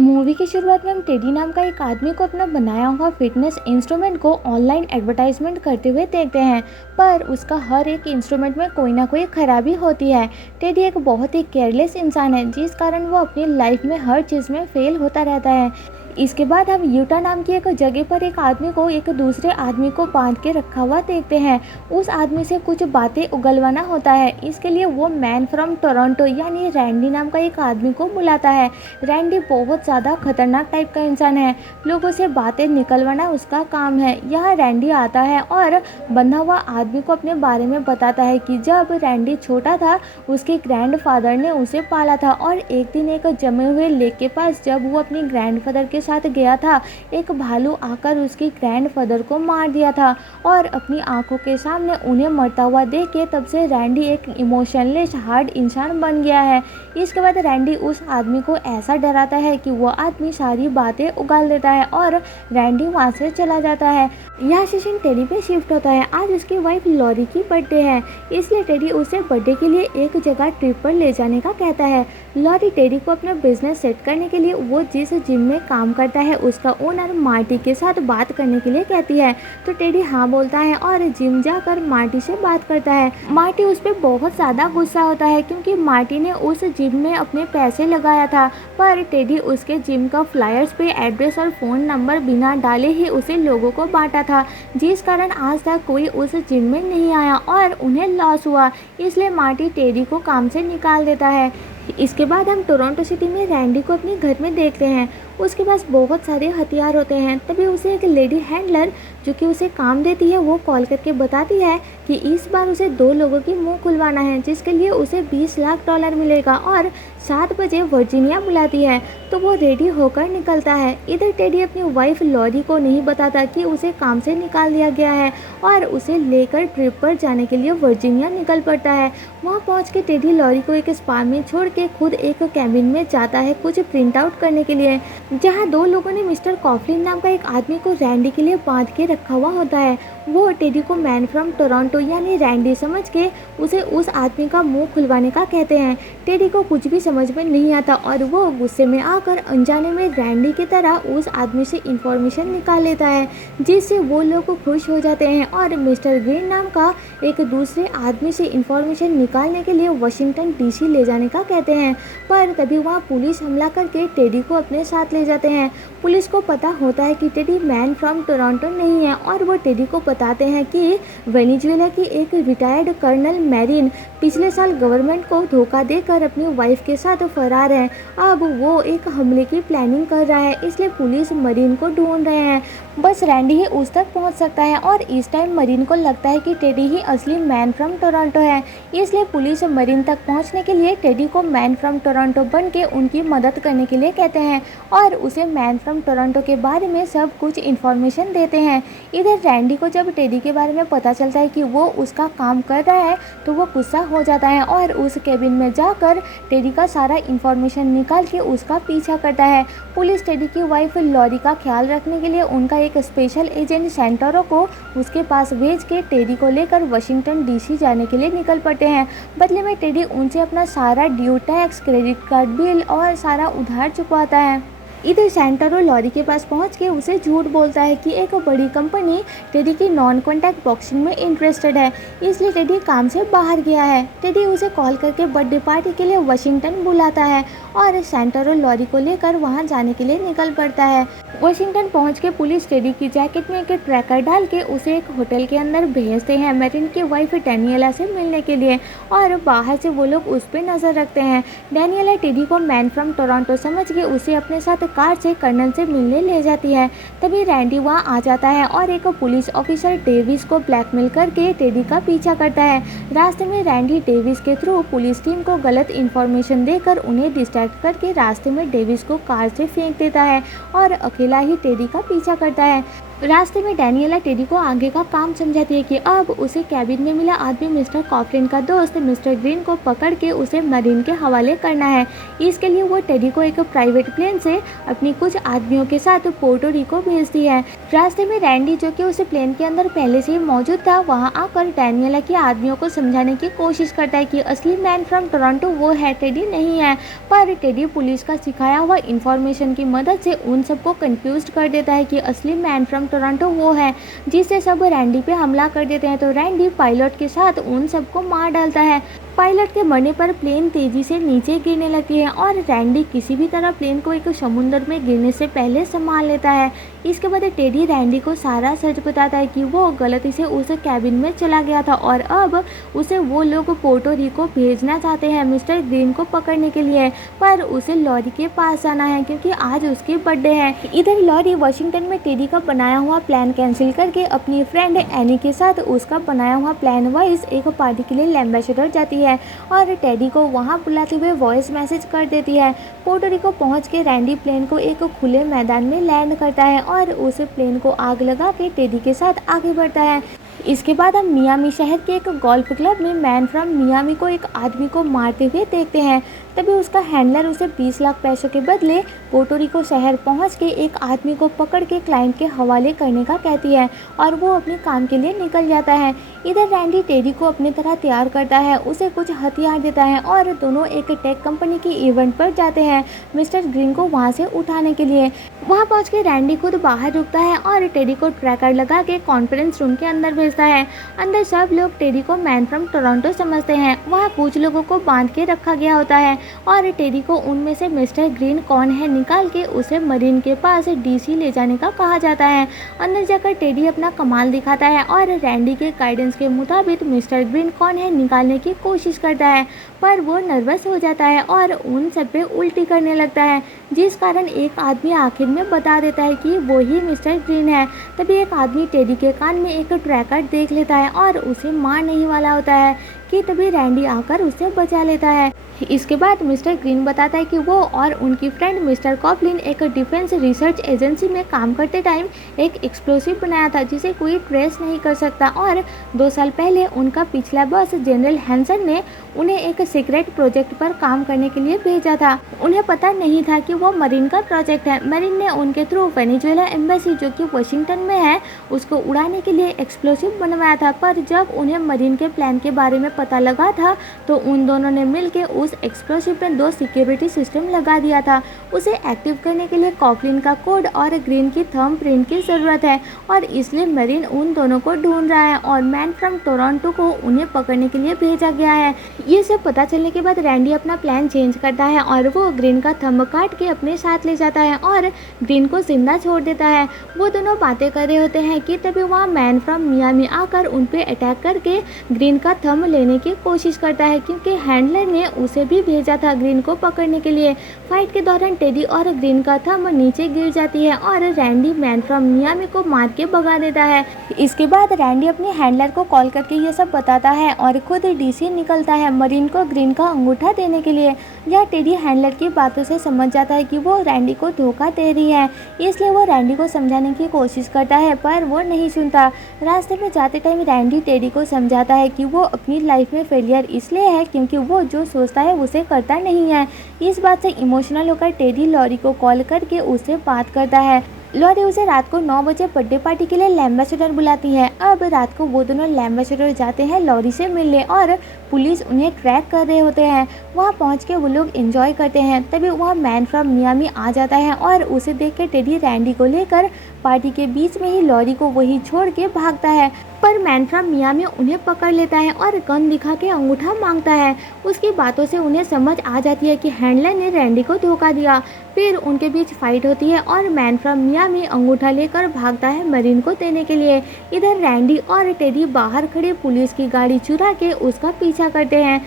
Movie की शुरुआत में हम टेडी नाम का एक आदमी को अपना बनाया हुआ फिटनेस इंस्ट्रूमेंट को ऑनलाइन एडवर्टाइजमेंट करते हुए देखते हैं, पर उसका हर एक इंस्ट्रूमेंट में कोई ना कोई खराबी होती है। टेडी एक बहुत ही केयरलेस इंसान है, जिस कारण वो अपनी लाइफ में हर चीज़ में फेल होता रहता है। इसके बाद हम यूटा नाम की एक जगह पर एक आदमी को एक दूसरे आदमी को बांध के रखा हुआ देखते हैं। उस आदमी से कुछ बातें उगलवाना होता है। इसके लिए वो मैन फ्रॉम टोरंटो यानी रैंडी नाम का एक आदमी को बुलाता है। रैंडी बहुत ज़्यादा खतरनाक टाइप का इंसान है, लोगों से बातें निकलवाना उसका काम है। यहाँ रैंडी आता है और बंधा हुआ आदमी को अपने बारे में बताता है कि जब रैंडी छोटा था उसके ग्रैंडफादर ने उसे पाला था, और एक दिन एक जमे हुए लेक के पास जब वो अपने ग्रैंडफादर के साथ गया था, एक भालू आकर उसके ग्रैंडफादर को मार दिया था। और अपनी आंखों के सामने उन्हें मरता हुआ देख के तब से रैंडी एक इमोशनलेस हार्ड इंसान बन गया है। इसके बाद रैंडी उस आदमी को ऐसा डराता है कि वो आदमी सारी बातें उगाल देता है और रैंडी वहाँ से चला जाता है। यह सेशन टेडी पे शिफ्ट होता है। आज उसकी वाइफ लॉरी की बर्थडे है, इसलिए टेडी उसे बर्थडे के लिए एक जगह ट्रिप पर ले जाने का कहता है। लॉरी टेडी को अपना बिजनेस सेट करने के लिए वो जिस जिम में काम करता है उसका ओनर मार्टी के साथ बात करने के लिए कहती है, तो टेडी हाँ बोलता है और जिम जाकर मार्टी से बात करता है। मार्टी उस पर बहुत ज़्यादा गुस्सा होता है क्योंकि मार्टी ने उस जिम में अपने पैसे लगाया था, पर टेडी उसके जिम का फ्लायर्स पे एड्रेस और फ़ोन नंबर बिना डाले ही उसे लोगों को बांटा था, जिस कारण आज तक कोई उस जिम में नहीं आया और उन्हें लॉस हुआ। इसलिए मार्टी टेडी को काम से निकाल देता है। इसके बाद हम टोरंटो सिटी में रैंडी को अपने घर में देखते हैं। उसके पास बहुत सारे हथियार होते हैं। तभी उसे एक लेडी हैंडलर जो कि उसे काम देती है वो कॉल करके बताती है कि इस बार उसे 2 लोगों की मुंह खुलवाना है, जिसके लिए उसे $20 लाख मिलेगा, और 7 बजे वर्जीनिया बुलाती है। तो वो रेडी होकर निकलता है। इधर टेडी अपनी वाइफ लॉरी को नहीं बताता कि उसे काम से निकाल दिया गया है और उसे लेकर ट्रिप पर जाने के लिए वर्जीनिया निकल पड़ता है। वहाँ पहुँच के टेडी लॉरी को एक स्पा में छोड़ के खुद एक कैबिन में जाता है कुछ प्रिंट आउट करने के लिए, जहाँ 2 लोगों ने मिस्टर कॉफलिन नाम का एक आदमी को रैंडी के लिए बांध के रखा हुआ होता है। वो टेडी को मैन फ्रॉम टोरंटो यानी रैंडी समझ के उसे उस आदमी का मुंह खुलवाने का कहते हैं। टेडी को कुछ भी समझ में नहीं आता और वो गुस्से में आकर अनजाने में रैंडी की तरह उस आदमी से इंफॉर्मेशन निकाल लेता है, जिससे वो लोग खुश हो जाते हैं और मिस्टर ग्रीन नाम का एक दूसरे आदमी से इंफॉर्मेशन निकालने के लिए वाशिंगटन डीसी ले जाने का कहते हैं। पर तभी वहाँ पुलिस हमला करके टेडी को अपने साथ ले जाते हैं। पुलिस को पता होता है कि टेडी मैन फ्रॉम टोरंटो नहीं है और वो टेडी को बताते हैं कि वेनेजुएला की एक रिटायर्ड कर्नल मैरिन पिछले साल गवर्नमेंट को धोखा देकर अपनी वाइफ के साथ फरार है। अब वो एक हमले की प्लानिंग कर रहा है, इसलिए पुलिस मरीन को ढूंढ रहे हैं। बस रैंडी ही उस तक पहुंच सकता है और इस टाइम मरीन को लगता है कि टेडी ही असली मैन फ्रॉम टोरंटो है, इसलिए पुलिस मरीन तक पहुंचने के लिए टेडी को मैन फ्रॉम टोरंटो बन के उनकी मदद करने के लिए कहते हैं और उसे मैन फ्रॉम टोरंटो के बारे में सब कुछ इन्फॉर्मेशन देते हैं। इधर रैंडी को जब टेडी के बारे में पता चलता है कि वो उसका काम कर रहा है तो वो गुस्सा हो जाता है और उस केबिन में जाकर टेडी का सारा इन्फॉर्मेशन निकाल के उसका पीछा करता है। पुलिस टेडी की वाइफ लॉरी का ख्याल रखने के लिए उनका एक स्पेशल एजेंट सेंटरो को उसके पास भेज के टेडी को लेकर वाशिंगटन डीसी जाने के लिए निकल पड़ते हैं। बदले में टेडी उनसे अपना सारा due tax, credit card bill और सारा उधार चुकवाता है। इधर सेंटरो लॉरी के पास पहुंच के उसे झूठ बोलता है कि एक बड़ी कंपनी टेडी की नॉन कॉन्टैक्ट बॉक्सिंग में इंटरेस्टेड है, इसलिए टेडी काम से बाहर गया है। टेडी उसे कॉल करके बर्थडे पार्टी के लिए वाशिंगटन बुलाता है और सेंटरो लॉरी को लेकर वहां जाने के लिए निकल पड़ता है। वाशिंगटन पहुंच के पुलिस टेडी की जैकेट में एक ट्रैकर डाल के उसे एक होटल के अंदर भेजते हैं मैरिन की वाइफ डैनियला से मिलने के लिए, और बाहर से वो लोग उस पर नज़र रखते हैं। डैनियला टेडी को मैन फ्रॉम टोरंटो समझ के उसे अपने साथ कार से कर्नल से मिलने ले जाती है। तभी रैंडी वहाँ आ जाता है और एक पुलिस ऑफिसर डेविस को ब्लैकमेल करके टेडी का पीछा करता है। रास्ते में रैंडी डेविस के थ्रू पुलिस टीम को गलत इन्फॉर्मेशन देकर उन्हें डिस्ट्रैक्ट करके रास्ते में डेविस को कार से फेंक देता है और अकेला ही टेडी का पीछा करता है। रास्ते में डैनियला टेडी को आगे का काम समझाती है कि अब उसे कैबिन में मिला आदमी मिस्टर कॉफलिन का दोस्त मिस्टर ग्रीन को पकड़ के उसे मरीन के हवाले करना है। इसके लिए वो टेडी को एक प्राइवेट प्लेन से अपनी कुछ आदमियों के साथ पोर्टो रिको भेजती है। रास्ते में रैंडी, जो कि उसे प्लेन के अंदर पहले से ही मौजूद था, वहाँ आकर डैनियला के आदमियों को समझाने की कोशिश करता है कि असली मैन फ्रॉम टोरंटो वो है, टेडी नहीं है। पर टेडी पुलिस का सिखाया हुआ इंफॉर्मेशन की मदद से उन सबको कंफ्यूज कर देता है कि असली मैन फ्रॉम टोरंटो वो है, जिससे सब रैंडी पे हमला कर देते हैं। तो रैंडी पायलट के साथ उन सबको मार डालता है। पायलट के मरने पर प्लेन तेजी से नीचे गिरने लगती है और रैंडी किसी भी तरह प्लेन को एक समुद्र में गिरने से पहले संभाल लेता है। इसके बाद टेडी रैंडी को सारा सच बताता है कि वो गलती से उस कैबिन में चला गया था और अब उसे वो लोग पोर्टो रिको भेजना चाहते हैं मिस्टर ग्रीन को पकड़ने के लिए, पर उसे लॉरी के पास जाना है क्योंकि आज उसकी बर्थडे है। इधर लॉरी वाशिंगटन में टेडी का बनाया हुआ प्लान कैंसिल करके अपनी फ्रेंड एनी के साथ उसका बनाया हुआ प्लान वाइज एक पार्टी के लिए लैम्बेसडर जाती है और टेडी को वहां बुलाते हुए वॉइस मैसेज कर देती है। पोर्टो रिको पहुंच के रैंडी प्लेन को एक खुले मैदान में लैंड करता है और उस प्लेन को आग लगा के टेडी के साथ आगे बढ़ता है। इसके बाद हम मियामी शहर के एक गोल्फ क्लब में मैन फ्रॉम मियामी को एक आदमी को मारते हुए देखते हैं। तभी उसका हैंडलर उसे 20 लाख पैसों के बदले पोर्टो रिको शहर पहुंच के एक आदमी को पकड़ के क्लाइंट के हवाले करने का कहती है और वो अपने काम के लिए निकल जाता है। इधर रैंडी टेडी को अपनी तरह तैयार करता है, उसे कुछ हथियार देता है और दोनों एक टेक कंपनी की इवेंट पर जाते हैं मिस्टर ग्रीन को वहां से उठाने के लिए। वहां पहुंच के रैंडी खुद बाहर रुकता है और टेडी को ट्रैकर लगा के कॉन्फ्रेंस रूम के अंदर भेजता है। अंदर सब लोग टेडी को मैन फ्रॉम टोरंटो समझते हैं। वहाँ कुछ लोगों को बांध के रखा गया होता है और टेडी को उनमें से मिस्टर ग्रीन कौन है निकाल के उसे मरीन के पास डीसी ले जाने का कहा जाता है। अंदर जाकर टेडी अपना कमाल दिखाता है और रैंडी के गाइडेंस के मुताबिक मिस्टर ग्रीन कौन है निकालने की कोशिश करता है, पर वो नर्वस हो जाता है और उन सब पे उल्टी करने लगता है, जिस कारण एक आदमी आखिर में बता देता है कि वो ही मिस्टर ग्रीन है। तभी एक आदमी टेडी के कान में एक ट्रैकर देख लेता है और उसे मारने ही वाला होता है कि तभी रैंडी आकर उसे बचा लेता है। इसके बाद मिस्टर ग्रीन बताता है कि वो और उनकी फ्रेंड मिस्टर कॉफलिन एक डिफेंस रिसर्च एजेंसी में काम करते टाइम एक एक्सप्लोसिव बनाया था जिसे कोई ट्रेस नहीं कर सकता और 2 साल पहले उनका पिछला बॉस जनरल हैंसन ने उन्हें एक सीक्रेट प्रोजेक्ट पर काम करने के लिए भेजा था। उन्हें पता नहीं था कि वो मरीन का प्रोजेक्ट है। मरीन ने उनके थ्रू वेनेजुएला एम्बेसी, जो कि वाशिंगटन में है, उसको उड़ाने के लिए एक्सप्लोसिव बनवाया था, पर जब उन्हें मरीन के प्लान के बारे में पता लगा था तो उन दोनों ने मिलकर उस एक्सप्लोसिव में 2 सिक्योरिटी सिस्टम लगा दिया था। उसे एक्टिव करने के लिए कॉफलिन का कोड और ग्रीन की थंब प्रिंट की ज़रूरत है और इसलिए मरीन उन दोनों को ढूंढ रहा है और मैन फ्रॉम टोरंटो को उन्हें पकड़ने के लिए भेजा गया है। ये सब पता चलने के बाद रैंडी अपना प्लान चेंज करता है और वो ग्रीन का थंब काट के अपने साथ ले जाता है और ग्रीन को जिंदा छोड़ देता है। वो दोनों बातें कर रहे होते हैं कि तभी वहाँ मैन फ्रॉम मियामी आकर उन पे अटैक करके ग्रीन का थंब लेने की कोशिश करता है, क्योंकि हैंडलर ने उसे भी भेजा था ग्रीन को पकड़ने के लिए। फाइट के दौरान टेडी और ग्रीन का थंब नीचे गिर जाती है और रैंडी मैन फ्रॉम मियामी को मार के भगा देता है। इसके बाद रैंडी अपने हैंडलर को कॉल करके ये सब बताता है और खुद डीसी निकलता है मरीन को ग्रीन का अंगूठा देने के लिए। यह टेडी हैंडलर की बातों से समझ जाता है कि वो रैंडी को धोखा दे रही है, इसलिए वो रैंडी को समझाने की कोशिश करता है, पर वो नहीं सुनता। रास्ते में जाते टाइम रैंडी टेडी को समझाता है कि वो अपनी लाइफ में फेलियर इसलिए है क्योंकि वो जो सोचता है उसे करता नहीं है। इस बात से इमोशनल होकर टेडी लॉरी को कॉल करके उससे बात करता है। लॉरी उसे रात को 9 बजे बर्थडे पार्टी के लिए लैम्बेसडर बुलाती है। अब रात को वो दोनों लैम्बेसडर जाते हैं लॉरी से मिलने और पुलिस उन्हें ट्रैक कर रहे होते हैं। वहाँ पहुँच के वो लोग एंजॉय करते हैं। तभी वहाँ मैन फ्रॉम मियामी आ जाता है और उसे देख के टेडी रैंडी को लेकर पार्टी के बीच में ही लॉरी को वही छोड़ के भागता है, पर मैन फ्रॉम मियामी उन्हें पकड़ लेता है और गन दिखा के अंगूठा मांगता है। उसकी बातों से उन्हें समझ आ जाती है कि हैंडलर ने रैंडी को धोखा दिया। फिर उनके बीच फाइट होती है और मैन फ्रॉम मियामी अंगूठा लेकर भागता है मरीन को देने के लिए। इधर रैंडी और टेडी बाहर खड़ी पुलिस की गाड़ी चुरा के उसका पीछा करते हैं।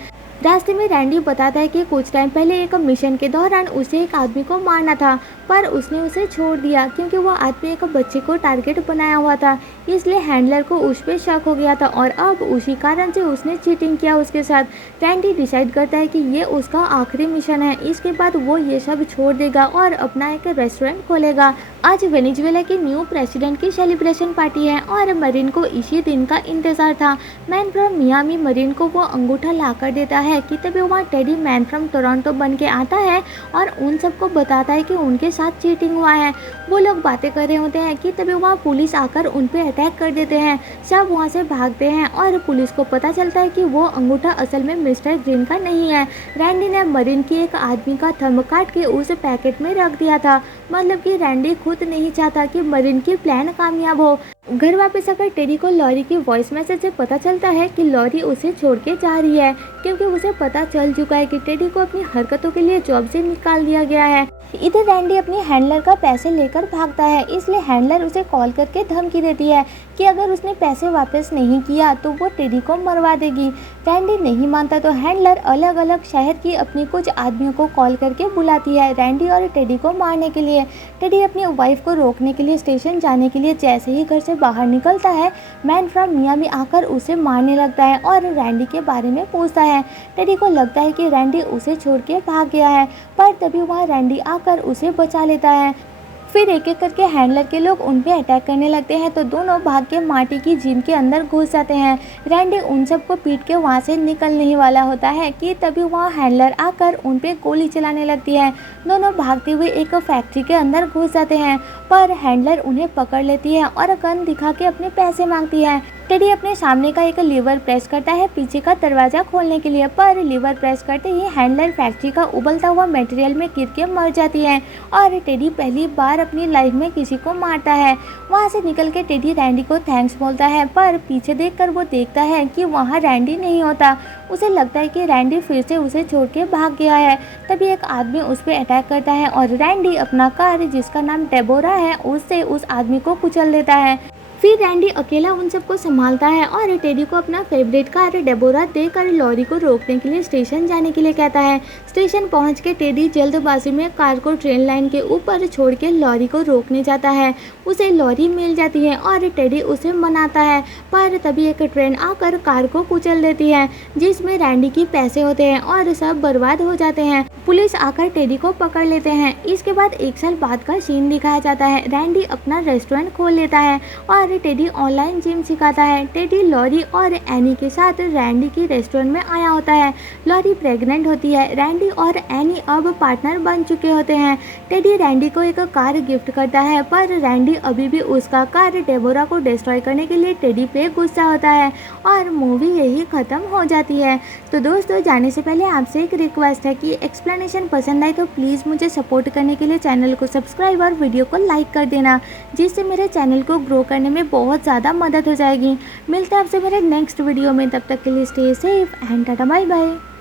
रास्ते में रैंडी बताता है कि कुछ टाइम पहले एक मिशन के दौरान उसे एक आदमी को मारना था, पर उसने उसे छोड़ दिया क्योंकि वो आदमी एक बच्चे को टारगेट बनाया हुआ था। इसलिए हैंडलर को उस पर शक हो गया था और अब उसी कारण से उसने चीटिंग किया उसके साथ। रैंडी डिसाइड करता है कि ये उसका आखिरी मिशन है। इसके बाद वो ये सब छोड़ देगा और अपना एक रेस्टोरेंट खोलेगा। आज वेनेजुएला के न्यू प्रेसिडेंट की सेलिब्रेशन पार्टी है और मरीन को इसी दिन का इंतजार था। मैन फ्रॉम मियामी मरीन को वो अंगूठा लाकर देता है कि तभी वहाँ टेडी मैन फ्रॉम टोरंटो बन के आता है और उन सबको बताता है कि उनके साथ चीटिंग हुआ है। वो लोग बातें कर रहे होते हैं कि तभी वहाँ पुलिस आकर उन पे अटैक कर देते हैं। सब वहाँ से भागते हैं और पुलिस को पता चलता है कि वो अंगूठा असल में मिस्टर ग्रीन का नहीं है। रैंडी ने मरीन की एक आदमी का थंब काट के उस पैकेट में रख दिया था। मतलब कि रैंडी खुद नहीं चाहता कि मरीन की प्लान कामयाब हो। घर वापस आकर टेडी को लॉरी की वॉइस मैसेज से पता चलता है कि लॉरी उसे छोड़ के जा रही है, क्योंकि उसे पता चल चुका है कि टेडी को अपनी हरकतों के लिए जॉब से निकाल दिया गया है। इधर रैंडी अपनी हैंडलर का पैसे लेकर भागता है, इसलिए हैंडलर उसे कॉल करके धमकी देती है कि अगर उसने पैसे वापस नहीं किया तो वो टेडी को मरवा देगी। रैंडी नहीं मानता तो हैंडलर अलग अलग शहर की अपनी कुछ आदमियों को कॉल करके बुलाती है रैंडी और टेडी को मारने के लिए। टेडी अपनी वाइफ को रोकने के लिए स्टेशन जाने के लिए जैसे ही घर से बाहर निकलता है, मैन फ्रॉम मियामी आकर उसे मारने लगता है और रैंडी के बारे में पूछता है। टेडी को लगता है कि रैंडी उसे छोड़ के भाग गया है, पर तभी वहाँ रैंडी आकर उसे बचा लेता है। फिर एक एक करके हैंडलर के लोग उन पे अटैक करने लगते हैं तो दोनों भाग के माटी की जिम के अंदर घुस जाते हैं। रैंडी उन सबको पीट के वहाँ से निकलने ही वाला होता है कि तभी वहाँ हैंडलर आकर उन पे गोली चलाने लगती है। दोनों भागते हुए एक फैक्ट्री के अंदर घुस जाते हैं, पर हैंडलर उन्हें पकड़ लेती है और गन दिखा के अपने पैसे मांगती है। टेडी अपने सामने का एक लीवर प्रेस करता है पीछे का दरवाजा खोलने के लिए, पर लीवर प्रेस करते ही हैंडलर फैक्ट्री का उबलता हुआ मटेरियल में गिर के मर जाती है और टेडी पहली बार अपनी लाइफ में किसी को मारता है। वहाँ से निकल के टेडी रैंडी को थैंक्स बोलता है, पर पीछे देखकर वो देखता है कि वहाँ रैंडी नहीं होता। उसे लगता है कि रैंडी फिर से उसे छोड़ के भाग गया है। तभी एक आदमी उस पर अटैक करता है और रैंडी अपना कार, जिसका नाम डेबोरा है, उससे उस आदमी को कुचल देता है। फिर रैंडी अकेला उन सबको संभालता है और टेडी को अपना फेवरेट कार डेबोरा देकर लॉरी को रोकने के लिए स्टेशन जाने के लिए कहता है। स्टेशन पहुंच के टेडी जल्दबाजी में कार को ट्रेन लाइन के ऊपर छोड़ के लॉरी को रोकने जाता है। उसे लॉरी मिल जाती है और टेडी उसे मनाता है, पर तभी एक ट्रेन आकर कार को कुचल देती है, जिसमें रैंडी की पैसे होते हैं और सब बर्बाद हो जाते हैं। पुलिस आकर टेडी को पकड़ लेते हैं। इसके बाद 1 साल बाद का सीन दिखाया जाता है। रैंडी अपना रेस्टोरेंट खोल लेता है और टेडी ऑनलाइन जिम सिखाता है। टेडी लॉरी और एनी के साथ रैंडी की रेस्टोरेंट में आया होता है। लॉरी प्रेग्नेंट होती है। रैंडी और एनी अब पार्टनर बन चुके होते हैं। टेडी रैंडी को एक कार गिफ्ट करता है, पर रैंडी अभी भी उसका कार डेबोरा को डिस्ट्रॉय करने के लिए टेडी पे गुस्सा होता है और मूवी यही खत्म हो जाती है। तो दोस्तों, जाने से पहले आपसे एक रिक्वेस्ट है कि एक्सप्लेनेशन पसंद आए तो प्लीज़ मुझे सपोर्ट करने के लिए चैनल को सब्सक्राइब और वीडियो को लाइक कर देना, जिससे मेरे चैनल को ग्रो करने में बहुत ज़्यादा मदद हो जाएगी। मिलते हैं आपसे मेरे नेक्स्ट वीडियो में, तब तक के लिए stay safe and tata bye bye.